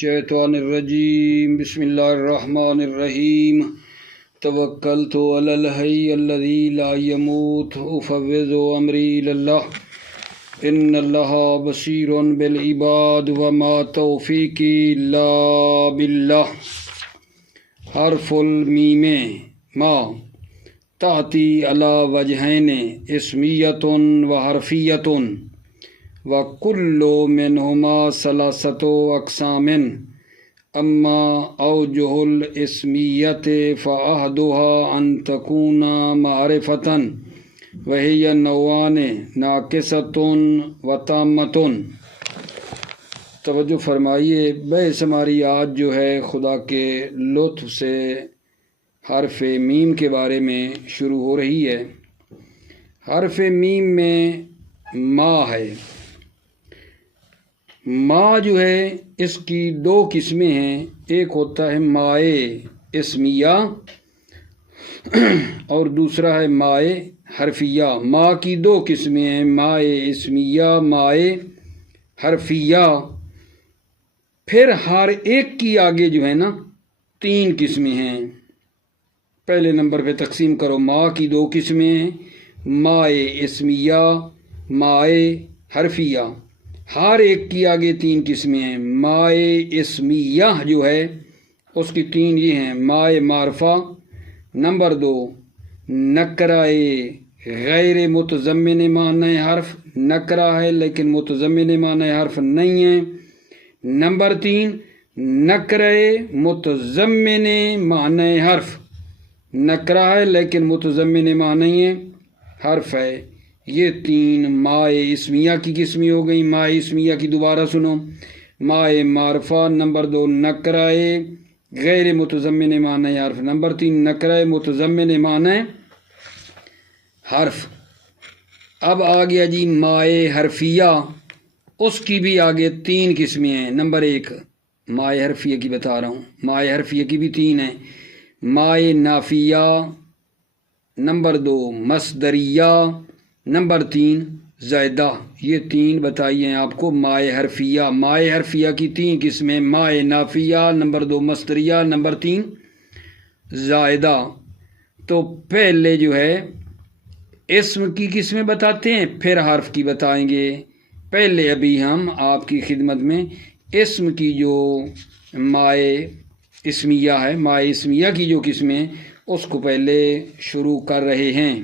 الشیطان الرجیم بسم اللہ الرحمن الرحیم توکلت علی الحی الذی لا یموت افوض امری الی اللہ ان اللہ بصیر بالعباد وما توفیقی الا باللہ۔ حرف المیم ما تأتی علی وجہین اسمیت و حرفیت وَكُلُّ مِنْهُمَا ثَلَاثَةُ أَقْسَامٍ أَمَّا أَوْجُهُ الْإِسْمِيَّةِ فَأَحَدُهَا أَن تَكُونَ مَعْرِفَةً وَهِيَ نَوْعَانِ نَاقِصَةٌ وَتَامَّةٌ۔ توجہ فرمائیے، بحث ہماری آج جو ہے خدا کے لطف سے حرف میم کے بارے میں شروع ہو رہی ہے۔ حرف میم میں ما ہے۔ ما جو ہے اس کی دو قسمیں ہیں، ایک ہوتا ہے مائے اسمیہ اور دوسرا ہے مائے حرفیہ۔ ما کی دو قسمیں ہیں، مائے اسمیہ، مائے حرفیہ۔ پھر ہر ایک کی آگے جو ہے نا تین قسمیں ہیں۔ پہلے نمبر پہ تقسیم کرو، ما کی دو قسمیں ہیں، مائے اسمیہ، مائے حرفیہ۔ ہر ایک کی آگے تین قسمیں ہیں۔ مائے اسمیہ جو ہے اس کی تین یہ ہیں، مائے معرفہ، نمبر دو نکرائے غیر متضمن معنی حرف، نکرہ ہے لیکن متضمن معنی حرف نہیں ہے، نمبر تین نکرائے متضمن معنی حرف، نکرہ ہے لیکن متضمن معنی حرف ہے۔ یہ تین مائے اسمیہ کی قسمیں ہو گئیں۔ مائے اسمیہ کی دوبارہ سنو، مائے معرفہ، نمبر دو نکرائے غیر متضمن معنی حرف، نمبر تین نکرائے متضمن معنی حرف۔ اب آ گیا جی مائے حرفیہ، اس کی بھی آگے تین قسمیں ہیں۔ نمبر ایک مائے حرفیہ کی بتا رہا ہوں، مائے حرفیہ کی بھی تین ہیں، مائے نافیہ، نمبر دو مصدریہ، نمبر تین زائدہ۔ یہ تین بتائی ہیں آپ کو مائے حرفیہ۔ مائے حرفیہ کی تین قسمیں، مائے نافیہ، نمبر دو مصدریہ، نمبر تین زائدہ۔ تو پہلے جو ہے اسم کی قسمیں بتاتے ہیں، پھر حرف کی بتائیں گے۔ پہلے ابھی ہم آپ کی خدمت میں اسم کی جو مائے اسمیہ ہے، مائے اسمیہ کی جو قسمیں اس کو پہلے شروع کر رہے ہیں۔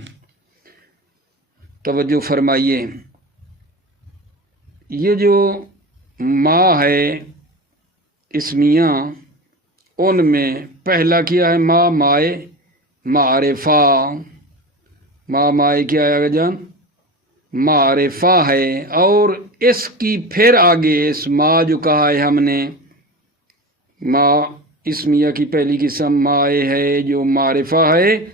توجہ فرمائیے، یہ جو ما ہے اسمیہ، ان میں پہلا کیا ہے ما مائے معرفہ۔ ما مائے کیا ہے جان؟ معرفہ ہے۔ اور اس کی پھر آگے اس ما جو کہا ہے ہم نے، ما اسمیہ کی پہلی قسم مائے ہے جو معرفہ ہے،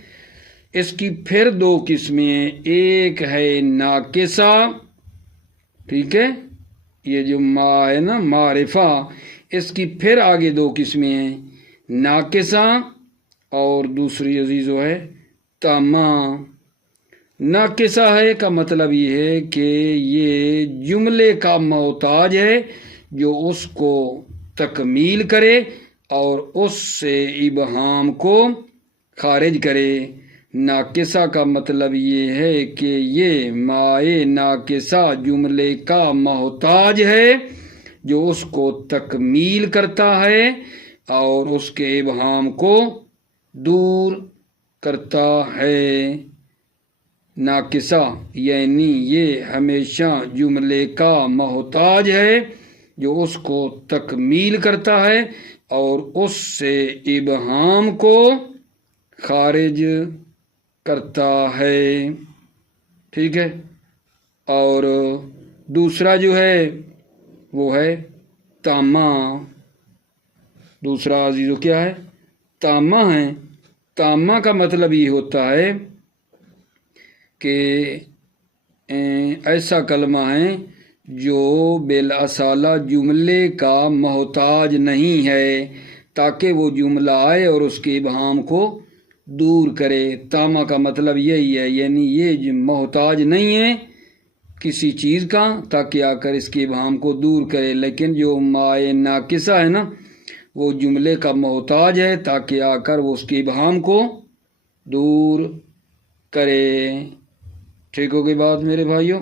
اس کی پھر دو قسمیں ہیں، ایک ہے ناقصہ، ٹھیک ہے، یہ جو ما ہے نا معرفہ، اس کی پھر آگے دو قسمیں ہیں، ناقصہ اور دوسری عزیزو ہے تامہ۔ ناقصہ ہے کا مطلب یہ ہے کہ یہ جملے کا محتاج ہے جو اس کو تکمیل کرے اور اس سے ابہام کو خارج کرے۔ ناقصہ کا مطلب یہ ہے کہ یہ مائے ناقصہ جملے کا محتاج ہے جو اس کو تکمیل کرتا ہے اور اس کے ابہام کو دور کرتا ہے۔ ناقصہ یعنی یہ ہمیشہ جملے کا محتاج ہے جو اس کو تکمیل کرتا ہے اور اس سے ابہام کو خارج کرتا ہے، ٹھیک ہے۔ اور دوسرا جو ہے وہ ہے تامہ۔ دوسرا عزیزو کیا ہے؟ تامہ ہے۔ تامہ کا مطلب یہ ہوتا ہے کہ ایسا کلمہ ہے جو بالاصالہ جملے کا محتاج نہیں ہے تاکہ وہ جملہ آئے اور اس کے ابہام کو دور کرے۔ تامہ کا مطلب یہی ہے، یعنی یہ محتاج نہیں ہے کسی چیز کا تاکہ آ کر اس کے ابہام کو دور کرے، لیکن جو مائے ناقصہ ہے نا وہ جملے کا محتاج ہے تاکہ آ کر وہ اس کے ابہام کو دور کرے۔ ٹھیک ہو گئی بات میرے بھائیوں؟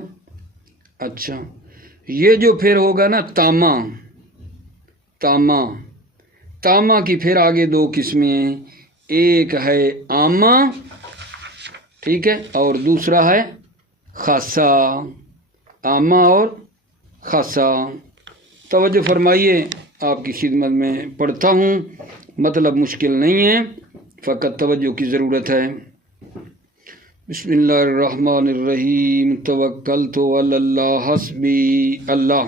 اچھا، یہ جو پھر ہوگا نا تاما، تاما تاما کی پھر آگے دو قسمیں ہیں، ایک ہے عامہ، ٹھیک ہے، اور دوسرا ہے خاصہ، عامہ اور خاصہ۔ توجہ فرمائیے، آپ کی خدمت میں پڑھتا ہوں، مطلب مشکل نہیں ہے، فقط توجہ کی ضرورت ہے۔ بسم اللہ الرحمن الرحیم، توکلت علی اللہ حسبی اللہ۔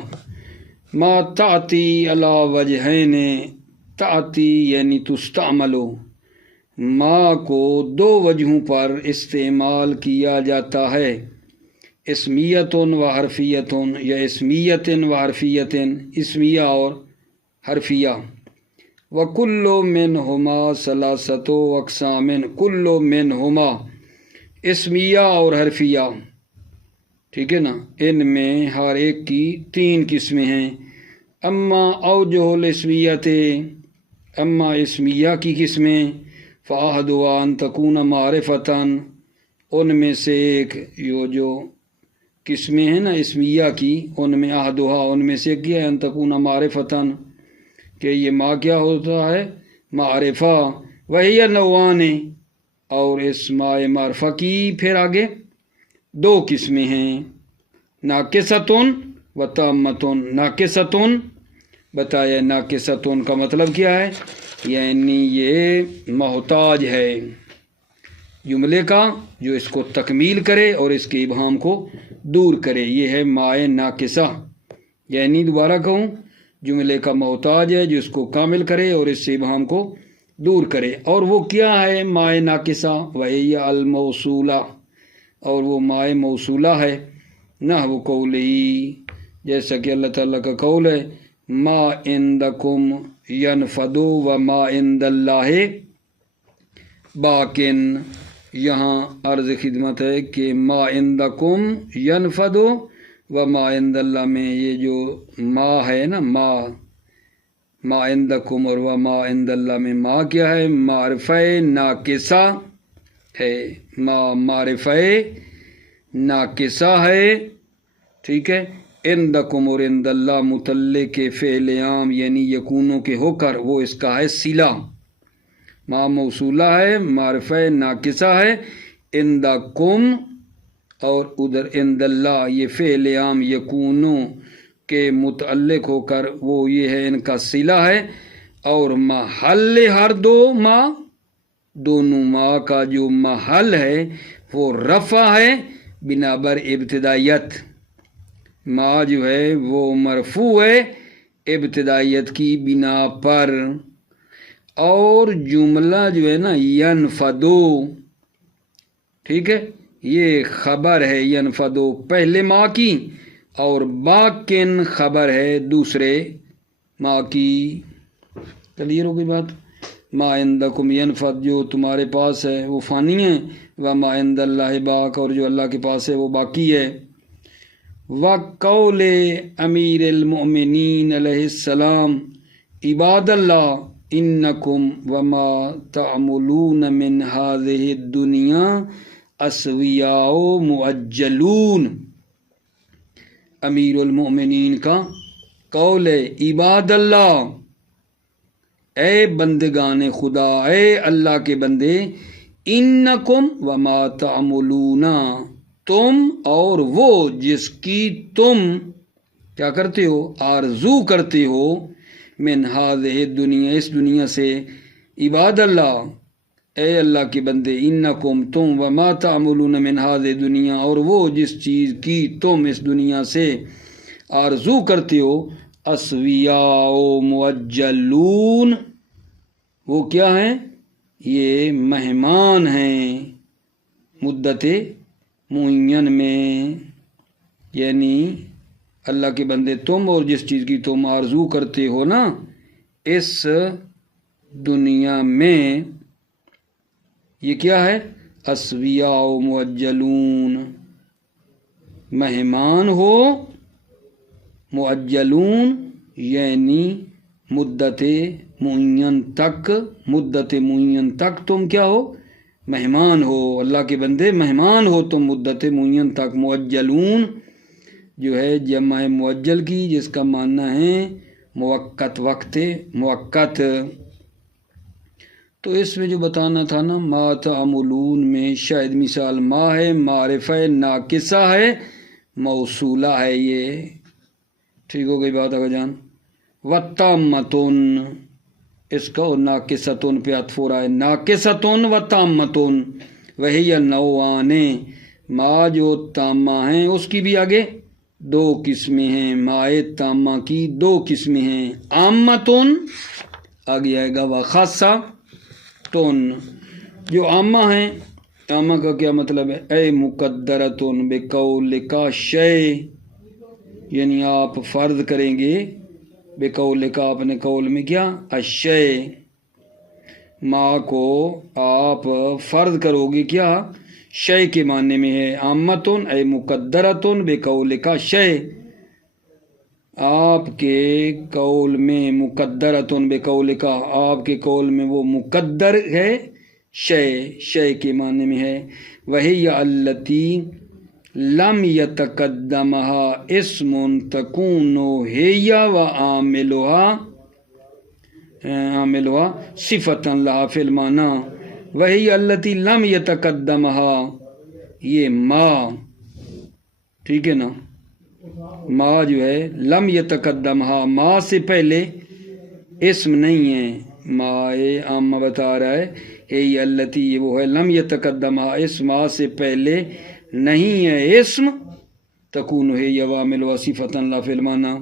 ما تعطی علی وجہین، تعطی یعنی تستعملو، ما کو دو وجہوں پر استعمال کیا جاتا ہے، اسمیت و حرفیت، یا اسمیت و حرفیت، اسمیہ اور حرفیہ۔ وکل منہما ثلاثۃ اقسام، کل منہما اسمیہ اور حرفیہ، ٹھیک ہے نا، ان میں ہر ایک کی تین قسمیں ہیں۔ اما اوجہ الاسمیت، اما اسمیہ کی قسمیں، فاحدها ان تکون معرفتاً، ان میں سے ایک یہ جو قسمیں ہیں نا اسمیہ کی، ان میں احدھا، ان میں سے کیا ہے ان تکون معرفتاً، کہ یہ ما کیا ہوتا ہے، معرفہ، وہی نوعان، اور اس ما معرفہ کی پھر آگے دو قسمیں ہیں، ناقصۃن و تامۃن۔ ناقصۃن بتایا، ناقصۃن کا مطلب کیا ہے، یعنی یہ محتاج ہے جملے کا، جو اس کو تکمیل کرے اور اس کے ابہام کو دور کرے، یہ ہے مائے ناقصہ، یعنی دوبارہ کہوں، جملے کا محتاج ہے جو اس کو کامل کرے اور اس سے ابہام کو دور کرے۔ اور وہ کیا ہے مائے ناقصہ، وہی الموصولہ، اور وہ مائے موصولہ ہے، نحو قولی، جیسا کہ اللہ تعالیٰ کا قول ہے، ما عندکم ینفد و ما عند اللہ باقٍ۔ یہاں عرض خدمت ہے کہ ما عندکم ینفد و ما عند اللہ میں یہ جو ما ہے نا، ما عندکم اور و ما عند اللہ میں ما کیا ہے، معرفہ ناقصہ ہے، ما معرفہ ناقصہ ہے، ٹھیک ہے۔ عندکم اور عند اللہ متعلق فعل عام یعنی یکونوں کے ہو کر وہ اس کا ہے صلہ، ما موصولہ ہے، معرفہ ناقصہ ہے، عندکم، اور ادھر عند اللہ یہ فعل عام یکونوں کے متعلق ہو کر وہ یہ ہے ان کا صلہ ہے، اور محل ہر دو ما، دونوں ما کا جو محل ہے وہ رفع ہے بنا بر ابتدائیت، ما جو ہے وہ مرفوع ہے ابتدائیت کی بنا پر، اور جملہ جو ہے نا ینفدو، ٹھیک ہے، یہ خبر ہے ینفدو پہلے ما کی، اور باقٍ خبر ہے دوسرے ما کی۔ کلیئر ہو گئی بات؟ ما عندکم ینفد جو تمہارے پاس ہے وہ فانی ہے، و ما عند اللہ باق، اور جو اللہ کے پاس ہے وہ باقی ہے۔ وقول امیر المؤمنین علیہ السلام، عباد اللہ انکم وما تعملون من هذه الدنیا اسویاء مؤجلون۔ امیر المؤمنین کا قول ہے، عباد اللہ، اے بندگان خدا، اے اللہ کے بندے، انکم وما تعملون، تم اور وہ جس کی تم کیا کرتے ہو، آرزو کرتے ہو، من هذه الدنیا، اس دنیا سے، عباد اللہ، اے اللہ کے بندے، انکم تم، وما تعملون من هذه الدنیا، اور وہ جس چیز کی تم اس دنیا سے آرزو کرتے ہو، اسویاء مؤجلون، وہ کیا ہیں، یہ مہمان ہیں مدت معین میں، یعنی اللہ کے بندے تم اور جس چیز کی تم آرزو کرتے ہو نا اس دنیا میں، یہ کیا ہے، اسویاء مؤجلون، مہمان ہو، معجلون یعنی مدت معین تک تم کیا ہو، مہمان ہو، اللہ کے بندے مہمان ہو تم مدت معین تک۔ معجلون جو ہے جمع معجل کی، جس کا معنی ہے موقت، وقت موقت۔ تو اس میں جو بتانا تھا نا، ما تعملون میں شاید مثال ما ہے، معرفہ ناقصہ ہے، موصولہ ہے، یہ ٹھیک ہو گئی بات آگا جان۔ وتامتن اس کا ناقصتن پہ عطف ہو رہا ہے، ناقصتن وتامتن وہی نوعان، ما جو تامہ ہیں اس کی بھی آگے دو قسمیں ہیں، مائے تامہ کی دو قسمیں ہیں، عامتن آگے آئے گا وخاصہ تن۔ جو عامہ ہیں، عامہ کا کیا مطلب ہے، اے مقدرتن بقولک شے، یعنی آپ فرض کریں گے، بقولک اپنے قول میں کیا، الشے، ما کو آپ فرض کرو گے کیا، شے کے معنی میں ہے، عامتن اے مقدرتن بقولک شے، آپ کے قول میں، مقدرتن بقولک آپ کے قول میں وہ مقدر ہے، شے کے معنی میں ہے، وہی التی لم یتقدمها اسم تکون ہی و عاملها صفتا لها فی المعنی، وہی التی لم یتقدمها یہ ما، ٹھیک ہے نا، ما جو ہے لم یتقدمها ما سے پہلے اسم نہیں ہے، ما عامہ بتا رہا ہے، ہی التی وہ ہے، لم یتقدمها اسم ما سے پہلے نہیں ہے اسم، تکون ہے یوامل وصفتا لا فی المعنی،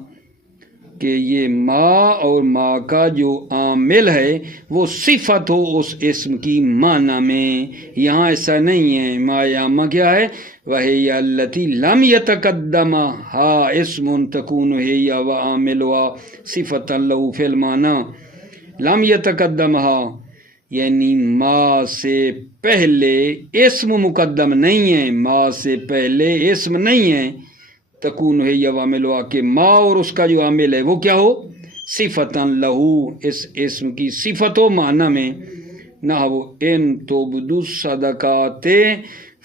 کہ یہ ما اور ما کا جو عامل ہے وہ صفت ہو اس اسم کی معنی میں، یہاں ایسا نہیں ہے، ما عامہ کیا ہے، وہی التی لم یتقدمها اسم تکون ہے وعامل وصفتا له فی المعنی، لم یتقدمها یعنی ما سے پہلے اسم مقدم نہیں ہے، ما سے پہلے اسم نہیں ہے، تکون ہے عوامل کہ ما اور اس کا جو عامل ہے وہ کیا ہو، صفتا لہو اس اسم کی صفت ہو معنی میں، نہ وہ ان تبدو الصدقات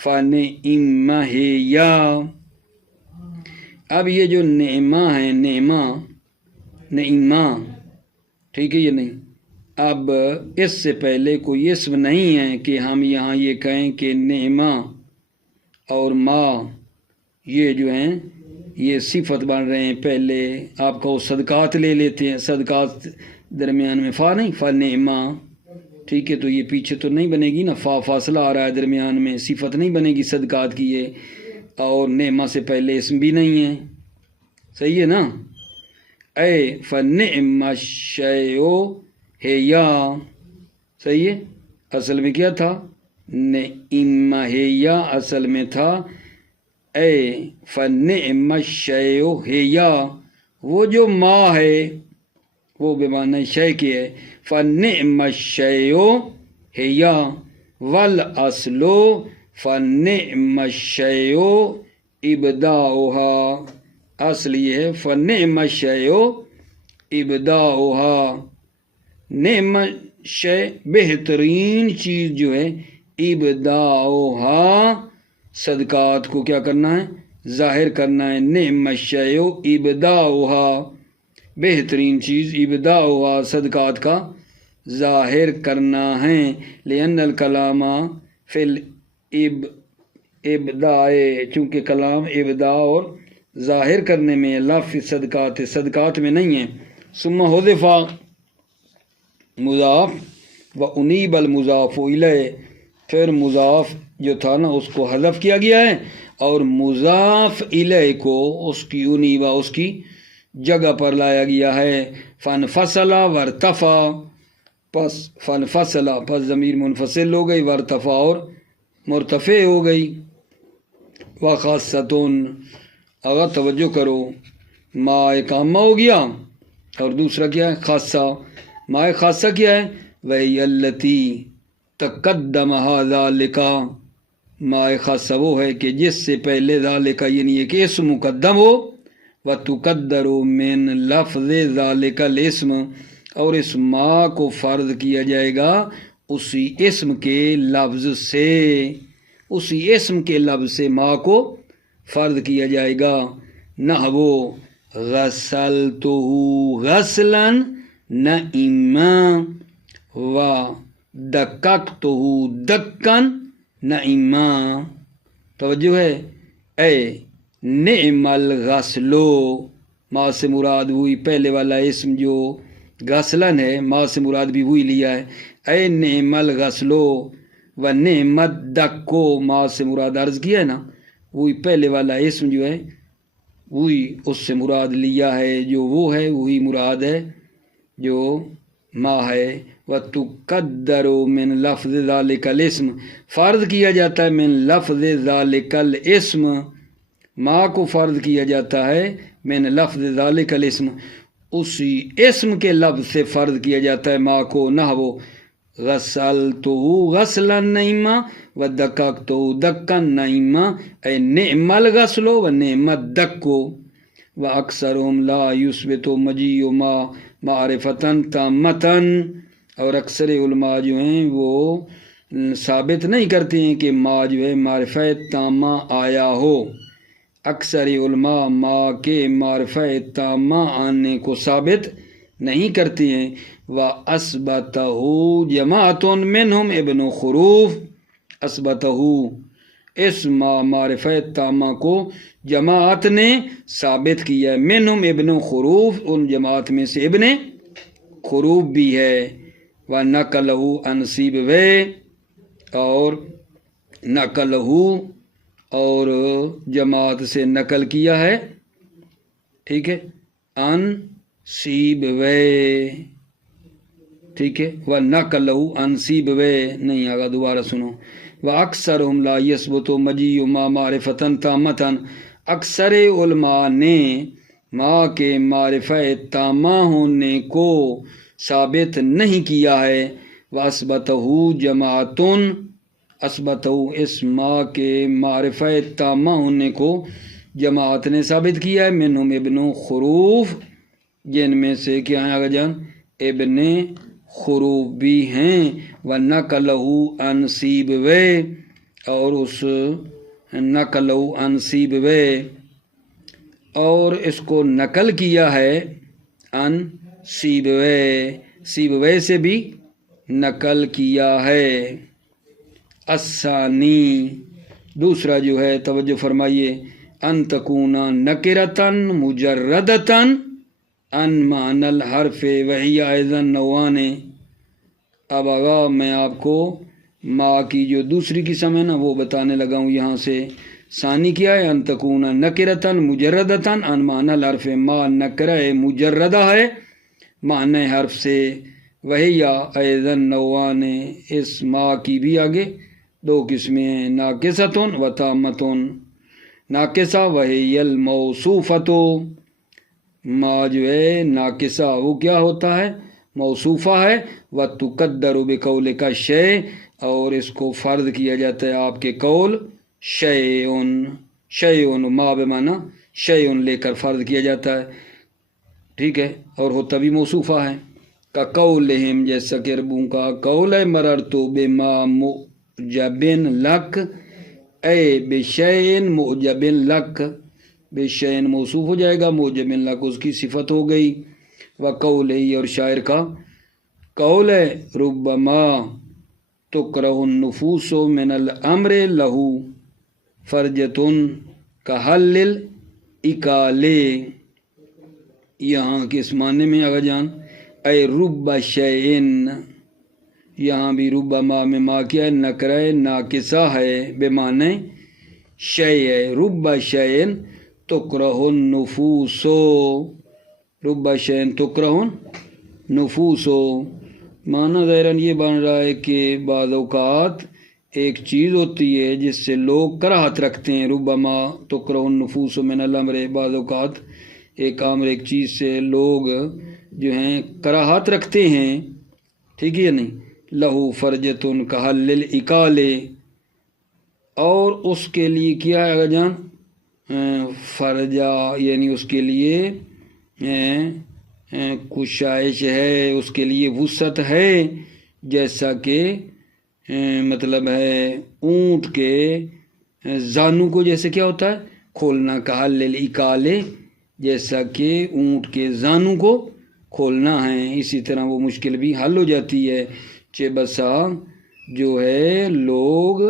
فنعم ہی۔ اب یہ جو نعمہ ہے، نعمہ ٹھیک ہے، یہ نہیں، اب اس سے پہلے کوئی اسم نہیں ہے کہ ہم یہاں یہ کہیں کہ نعمہ اور ما یہ جو ہیں یہ صفت بن رہے ہیں، پہلے آپ کا وہ صدقات لے لیتے ہیں، صدقات درمیان میں فا نہیں، فا نعمہ، ٹھیک ہے، تو یہ پیچھے تو نہیں بنے گی نا، فا فاصلہ آ رہا ہے درمیان میں، صفت نہیں بنے گی صدقات کی یہ، اور نعمہ سے پہلے اسم بھی نہیں ہے، صحیح ہے نا، اے فنعم الشیء ہیا، صحیح ہے، اصل میں کیا تھا، نعم ہیا اصل میں تھا، اے فنعم الشیء ہیا، وہ جو ما ہے وہ بمعنی شے کی ہے، فنعم الشیء ہیا، والاصل فنعم الشیء ابداؤها، اصل یہ ہے فنعم الشیء ابداؤها، نعم شے بہترین چیز جو ہے، ابداؤها صدقات کو کیا کرنا ہے، ظاہر کرنا ہے، نعم الشیء ابداؤها بہترین چیز، ابداؤها صدقات کا ظاہر کرنا ہے، لأن الکلام فی الابداء چونکہ کلام ابداء اور ظاہر کرنے میں، لفظ صدقات صدقات میں نہیں ہے، ثم حذف مضاف و انیب المضاف الیہ، پھر مضاف جو تھا نا اس کو حذف کیا گیا ہے، اور مضاف الیہ کو اس کی انیبا اس کی جگہ پر لایا گیا ہے، فانفصل وارتفع، پس فانفصل پس ضمیر منفصل ہو گئی، وارتفع اور مرتفع ہو گئی، وخاصتن اگر توجہ کرو، ما ایک عامہ ہو گیا اور دوسرا کیا ہے، خاصہ، ما خاصہ کیا ہے، وہی التی تقدمها ذالک، مائے خاصہ وہ ہے کہ جس سے پہلے ذالک یعنی ایک اسم مقدم ہو، وتقدر من لفظ ذالک الاسم، اور اس ما کو فرض کیا جائے گا اسی اسم کے لفظ سے، اسی اسم کے لفظ سے ما کو فرض کیا جائے گا۔ نحو غسلتہ غسلا نعیما و دککتہ دکن نعیما۔ توجہ ہے، اے نعم الغسلو، ما سے مراد وہی پہلے والا اسم جو غسلن ہے، ما سے مراد بھی وہی لیا ہے، اے نعم الغسلو و نعمت دکو، ما سے مراد عرض کیا ہے نا، وہی پہلے والا اسم جو ہے وہی اس سے مراد لیا ہے، جو وہ ہے وہی مراد ہے جو ما ہے۔ وَتُقَدَّرُ مِن لَفْظِ ذَلِكَ الْاسْمِ، فرض کیا جاتا ہے من لفظ ذَلِكَ الْاسْمِ، ما کو فرض کیا جاتا ہے من لفظ ذَلِكَ الْاسْمِ، اسی اسم کے لفظ سے فرض کیا جاتا ہے ما کو۔ نحو غسلتہ غسلا نعیما و دککتہ دکن نعیما، اے نعم الغسل و نعم الدکو۔ واکثرهم لا یثبت مجیء ما معرفتا تامتا، اور اکثر علماء جو ہیں وہ ثابت نہیں کرتے ہیں کہ ما جو ہے معرفت تامہ آیا ہو، اکثر علماء ما کے معرفت تامہ آنے کو ثابت نہیں کرتے ہیں۔ وَأَثْبَتَهُ جَمَاعَةٌ مِّنْهُمْ ابن خروف، اثبتہ اس معرفت تامہ کو جماعت نے ثابت کیا ہے، منہم ابن خروف، ان جماعت میں سے ابن خروف بھی ہے۔ وَنَقَلَهُ عَنْ سِیبَوَیْہ، اور نقلہ اور جماعت سے نقل کیا ہے، ٹھیک ہے، عن سیبویہ، ٹھیک ہے، وَنَقَلَهُ عَنْ سِیبَوَیْہ، نہیں آگا دوبارہ سنو۔ وَأَكْثَرُهُمْ لَا يَثْبُتُ مَجِيءُ مَا مَعْرِفَةً تَامَّةً، اکثر علماء نے ما کے معرفت تامہ ہونے کو ثابت نہیں کیا ہے۔ وَأَثْبَتَهُ جَمَاعَةٌ، اثبتہ اس ما کے معرفت تامہ ہونے کو جماعت نے ثابت کیا ہے، منہم ابن خروف، جن میں سے کیا ہیں آگا جان، ابن خروف بھی ہیں۔ وَنَقَلَهُ عَنْ سِیبَوَیْہ، اور اس نقلہ عن سیبویہ، اور اس کو نقل کیا ہے عن سیبویہ، سیبویہ سے بھی نقل کیا ہے۔ الثانی، دوسرا جو ہے توجہ فرمائیے، ان تکون نکرتن مجردتن ان معنی الحرف وہی ایضا نوعان۔ اب آگا میں آپ کو ما کی جو دوسری قسم ہے نا وہ بتانے لگا ہوں یہاں سے۔ ثانی کیا ہے، ان تکون نکرتن مجردتن ان معنی الحرف، ما نکرہ مجردہ ہے معنی حرف سے، وہی ایضا نوعان، اس ما کی بھی آگے دو قسمیں ہیں، ناقصۃ و تامۃ۔ ناقصہ وہی الموصوفۃ، ما جو ہے ناقصہ وہ کیا ہوتا ہے، موصوفہ ہے، وتقدر بقولک شیء، اور اس کو فرض کیا جاتا ہے آپ کے قول شیء، شیء ما بمعنی شیء لے کر فرض کیا جاتا ہے، ٹھیک ہے، اور ہوتا بھی موصوفہ ہے۔ کا قولہم، جیسا کہ عربوں کا قول ہے، مررت بما معجب لک، اے بشیء معجب لک، بشیء موصوف ہو جائے گا، معجب لک اس کی صفت ہو گئی۔ وقولہ، اور شاعر کا قول ہے، ربما تکرہ النفوس من الامر لہ فرجۃ کحل الاکال، یہاں کس معنی میں آگا جان، اے رب شیئن، یہاں بھی ربما میں ما کیا ہے، نکرہ ناقصہ ہے بمعنی شیء ہے، رب شیئن تکرہ النفوس، رب شیئن تکرہ النفوس، معنی ظاہراً یہ بن رہا ہے کہ بعض اوقات ایک چیز ہوتی ہے جس سے لوگ کراہت رکھتے ہیں، ربما تکرہ النفوس من الامر، بعض اوقات ایک امر ایک چیز سے لوگ جو ہیں کراہت رکھتے ہیں، ٹھیک ہے یا نہیں، لہو فرجۃ کحل الاکال، اور اس کے لیے کیا ہے اگر جان فرجا، یعنی اس کے لیے کشائش ہے، اس کے لیے وسعت ہے، جیسا کہ مطلب ہے اونٹ کے زانو کو جیسے کیا ہوتا ہے کھولنا، کہا للإکالے، جیسا کہ اونٹ کے زانو کو کھولنا ہے، اسی طرح وہ مشکل بھی حل ہو جاتی ہے۔ چہ بسا جو ہے لوگ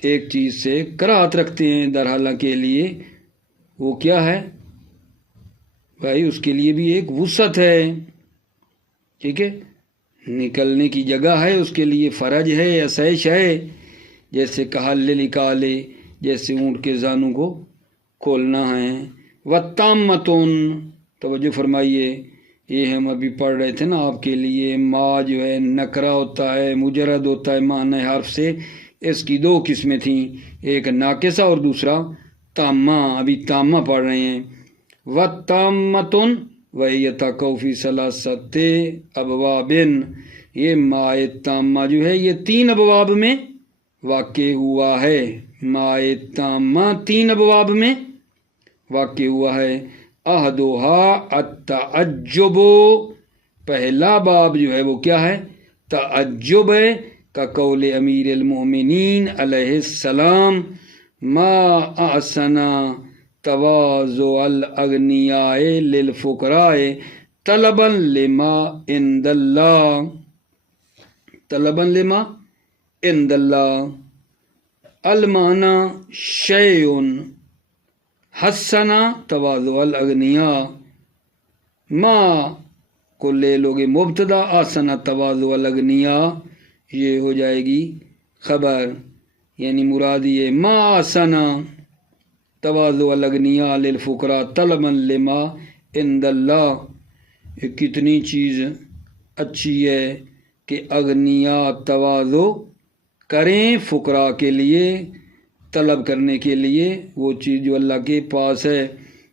ایک چیز سے کراہت رکھتے ہیں درحالہ کے لیے، وہ کیا ہے بھائی، اس کے لیے بھی ایک وسعت ہے، ٹھیک ہے، نکلنے کی جگہ ہے، اس کے لیے فرج ہے، اسائش ہے، جیسے کہا للإکالے، جیسے اونٹ کے زانو کو کھولنا ہے۔ وَالتَّامَّةٌ، توجہ فرمائیے، یہ ہم ابھی پڑھ رہے تھے نا آپ کے لیے، ما جو ہے نکرہ ہوتا ہے، مجرد ہوتا ہے معنی حرف سے، اس کی دو قسمیں تھیں، ایک ناقصہ اور دوسرا تامہ، ابھی تامہ پڑھ رہے ہیں۔ وَالتَّامَّةٌ وَهِيَ تَقَعُ فِي ثَلَاثَةِ أَبْوَابٍ، یہ مائے تامہ جو ہے یہ 3 ابواب میں واقع ہوا ہے، مائے تامہ 3 ابواب میں واقع ہوا ہے۔ احدھا التعجب، پہلا باب جو ہے وہ کیا ہے تعجب ہے، کا قول امیر المؤمنین علیہ السلام، ما احسن تواضع الاغنیاء للفقراء طلبا لما عند اللہ، طلبا لما عند اللہ، المعنی شیء حسن تواضع الاغنیاء، ما کو لے لوگے مبتدا، آسن تواضع الاغنیاء یہ ہو جائے گی خبر، یعنی مراد یہ ما آسن تواضع الاغنیاء للفقراء طلبا لما عند اللہ، یہ کتنی چیز اچھی ہے کہ اغنیاء تواضع کریں فقراء کے لیے، طلب کرنے کے لیے وہ چیز جو اللہ کے پاس ہے۔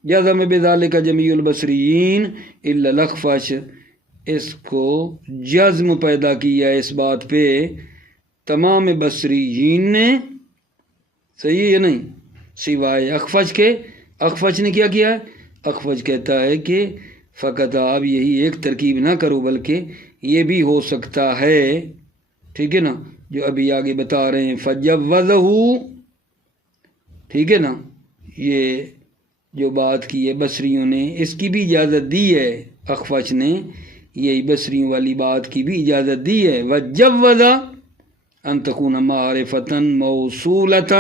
جزم بذالک جمیع البصریین الا الاخفش، اس کو جزم پیدا کیا اس بات پہ تمام بصریین نے، صحیح ہے یا نہیں، سوائے اخفش کے۔ اخفش نے کیا کیا ہے، اخفش کہتا ہے کہ فقط آپ یہی ایک ترکیب نہ کرو بلکہ یہ بھی ہو سکتا ہے، ٹھیک ہے نا، جو ابھی آگے بتا رہے ہیں فجوزہ، ٹھیک ہے نا، یہ جو بات کی ہے بصریوں نے اس کی بھی اجازت دی ہے، اخفش نے یہی بصریوں والی بات کی بھی اجازت دی ہے۔ وجوزہ ان تکون معرفۃ موصولۃ،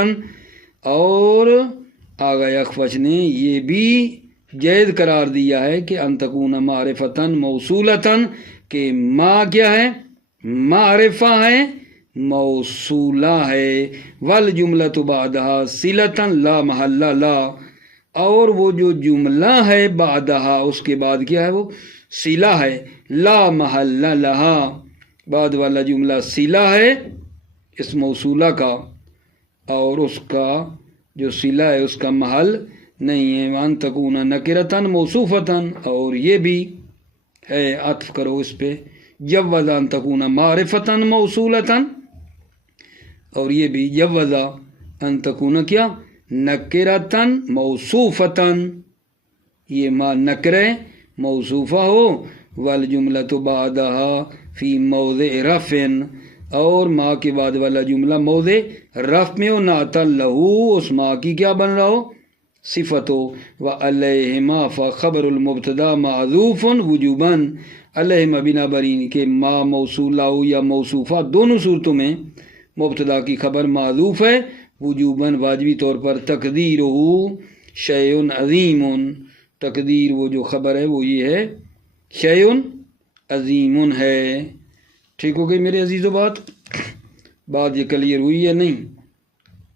اور آگے اخفش نے یہ بھی جائز قرار دیا ہے کہ ان تکون معرفۃ موصولۃ، کہ ما کیا ہے معرفہ ہے، موصولہ ہے، والجملۃ بعدہا صلۃ لا محل لا، اور وہ جو جملہ ہے بعدہا اس کے بعد کیا ہے وہ صلہ ہے، لا محل لہا، بعد والا جملہ صلہ ہے اس موصولہ کا، اور اس کا جو صلہ ہے اس کا محل نہیں ہے۔ وان تکون نکرۃ موصوفۃ، اور یہ بھی ہے عطف کرو اس پہ، جوز ان تکون معرفۃ موصولۃ، اور یہ بھی جوز ان تکون کیا نکرۃ موصوفۃ، یہ ما نکرہ موصوفہ ہو، والجملۃ بعدہا فی موضع رفع، اور ما کے بعد والا جملہ موضع رفع میں ہو، نعت لہو اس ما کی کیا بن رہا ہو صفت ہو، وعلیہما فخبر المبتدا معذوف وجوبا، علیہما بنا برین کے ما موصولہ ہو یا موصوفہ دونوں صورتوں میں مبتدا کی خبر معذوف ہے، وجوباً واجبی طور پر، تقدیرہ شیء عظیم، تقدیر وہ جو خبر ہے وہ یہ ہے شیء عظیم ہے۔ ٹھیک ہو گئی میرے عزیزو، بات یہ کلیئر ہوئی ہے نہیں؟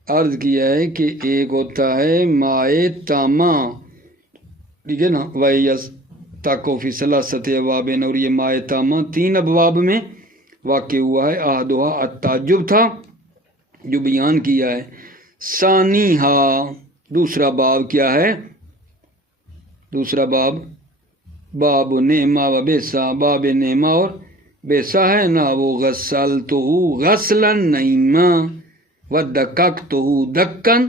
عرض کیا ہے کہ ایک ہوتا ہے مائے تامہ، ٹھیک ہے نا، وَيَسْ تَقَعُ فِي ثَلَاثَةِ أَبْوَابٍ، اور یہ مائے تامہ 3 ابواب میں واقع ہوا ہے۔ احدھا التعجب تھا جو بیان کیا ہے، ثانیہا دوسرا باب کیا ہے، دوسرا باب باب نعمہ و بیسا، باب نعمہ اور بیسا ہے نا، وہ غسلتہ غسلا نعیما، ودککتہ دکن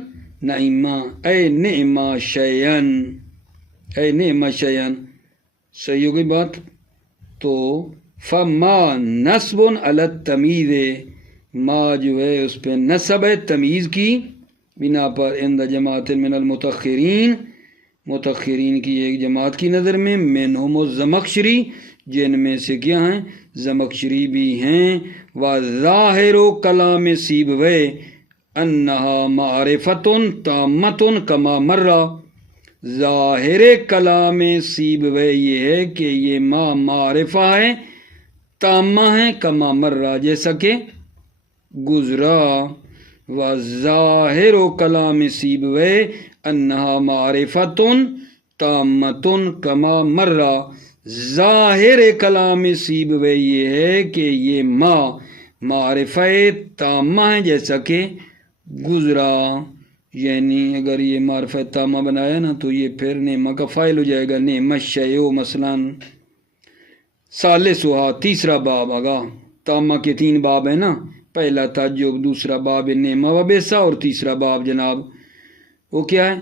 نعیما اے نعما شیئن، اے نعما شیئن، صحیح ہو گئی بات؟ تو فما نصب علی التمیز، ما جو ہے اس پہ نصب ہے تمیز کی بنا پر، عند جماعت من المتاخرین، متاخرین کی ایک جماعت کی نظر میں، منہم الزمخشری، جن میں سے کیا ہیں؟ زمخشری بھی ہیں، وظاہر کلام سیبویہ انہا معرفۃ تامۃ کما مرہ، ظاہر کلام سیبویہ یہ ہے کہ یہ ما معرفہ ہے، تامہ ہے، کما مرہ جیسا کہ گزرا، وظاہر کلام سیبویہ انہا معرفۃ تامۃ کما مرہ، ظاہر کلام سیبویہ یہ ہے کہ یہ ما معرفہ تامہ ہے جیسا کہ گزرا، یعنی اگر یہ معرفہ تامہ بنایا نا تو یہ پھر نعمہ کا فاعل ہو جائے گا، نعمہ الشیء مثلاً۔ ثالثھا، تیسرا باب، آگاہ تامہ کے 3 باب ہیں نا، پہلا تعجب، دوسرا باب نعمہ و بئسہ، اور تیسرا باب جناب وہ کیا ہے؟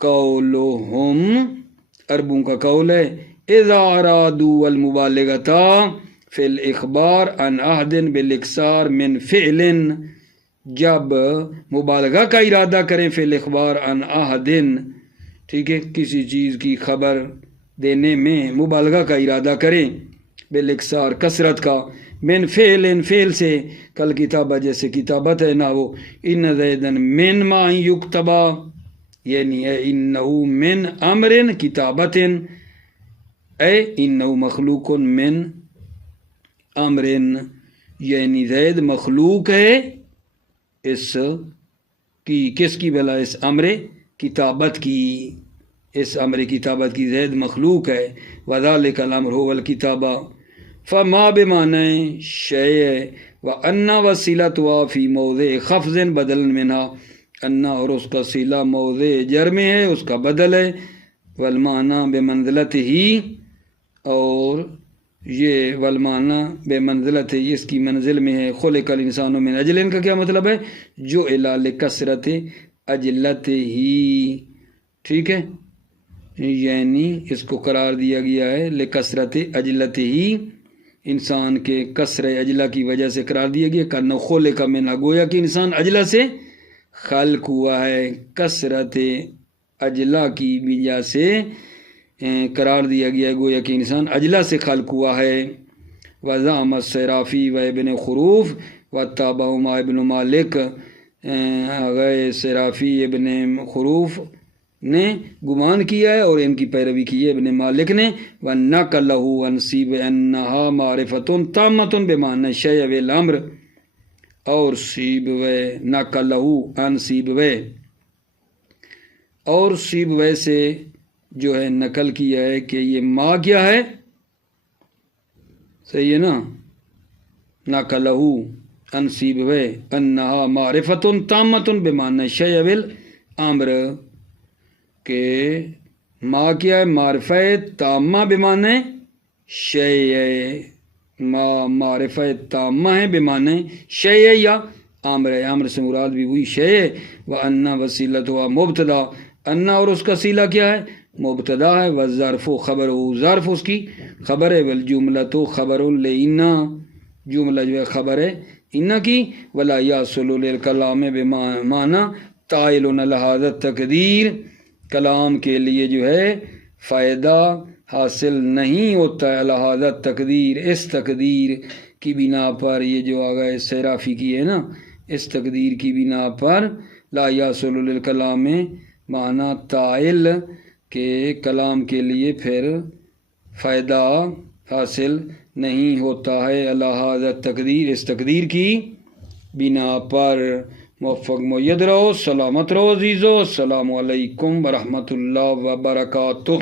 قولہم، عربوں کا قول ہے، اذا ارادوا المبالغۃ فی الاخبار عن عہد بالاکثار من فعل، جب مبالغہ کا ارادہ کریں فی الاخبار عن عہد، ٹھیک ہے، کسی چیز کی خبر دینے میں مبالغہ کا ارادہ کریں، بالاکثار کثرت کا، من فعل، فعل سے، کل کتابہ جیسے کتابت ہے نا، وہ ان زیدن من ما یکتبا، یعنی اے انہو من امر کتابت، اے انہو مخلوق من امر، یعنی زید مخلوق ہے اس کی، کس کی بلا؟ اس امر کتابت کی، اس امر کتابت کی زید مخلوق ہے، وذالک الامر هو الکتابہ، فما بمعنی شیء وان وصیلتها فی موضع خفض بدلا منها، ان اور اس کا صلہ موضع جر میں ہے، اس کا بدل ہے، والمعنی بمنزلتہ ہی، اور یہ والمعنی بمنزلتہ ہی اس کی منزل میں ہے، خلق الانسان من اجل، ان کا کیا مطلب ہے؟ جو الی لکثرت اجلتہ ہی، ٹھیک ہے، یعنی اس کو قرار دیا گیا ہے لکثرت اجلتہ ہی، انسان کے کثر اجلا کی وجہ سے قرار دیا گیا، کہ خلق منہا، گویا کہ انسان اجلا سے خلق ہوا ہے، کثرت اجلا کی وجہ سے قرار دیا گیا ہے، گویا کہ انسان اجلا سے خلق ہوا ہے۔ وزعم الصرافی و ابن خروف واتبعہما ابن مالک، صرافی ابن خروف نے گمان کیا ہے اور ان کی پیروی کی ہے ابن مالک نے، وَنَقَلَهُ عَنْ سِيبْوَيْ مَعْرِفَةٌ تَامَّةٌ بِمَعْنَى الشَّيْءِ وَالْأَمْرِ، اور سیبویہ نَقَلَهُ عَنْ سیبویہ، اور سیبویہ سے جو ہے نقل کیا ہے کہ یہ ما کیا ہے، صحیح ہے نا، نَقَلَهُ عَنْ سیبویہ أَنَّهَا مَعْرِفَةٌ تَامَّةٌ بِمَعْنَى الشَّيْءِ وَالْأَمْرِ، کہ ما کیا ہے؟ معرفہ تامہ بمعنی شیء، ما معرفہ تامہ ہے بمعنی شیء یا امر ہے، امر سے مراد بھی وہی شیء ہے، وَأَنَّ وَسِيلَتُهَا مبتدا، ان اور اس کا صیلہ کیا ہے؟ مبتدا ہے، والظرف خبر ہو، ظرف اس کی خبر ہے، والجملۃ خبر لإنا، جملہ جو ہے خبر ہے انا کی، ولا یحصل للکلام بمعنی تائل لهذا التقدیر، کلام کے لیے جو ہے فائدہ حاصل نہیں ہوتا ہے، لہذا تقدیر، اس تقدیر کی بنا پر، یہ جو آگا صرافی کی ہے نا، اس تقدیر کی بنا پر، لا یحصل للکلام معنی تائل، کہ کلام کے لیے پھر فائدہ حاصل نہیں ہوتا ہے، لہذا تقدیر، اس تقدیر کی بنا پر۔ موفق مید رہو، سلامت رہو عزیزو، السلام علیکم ورحمۃ اللہ وبرکاتہ۔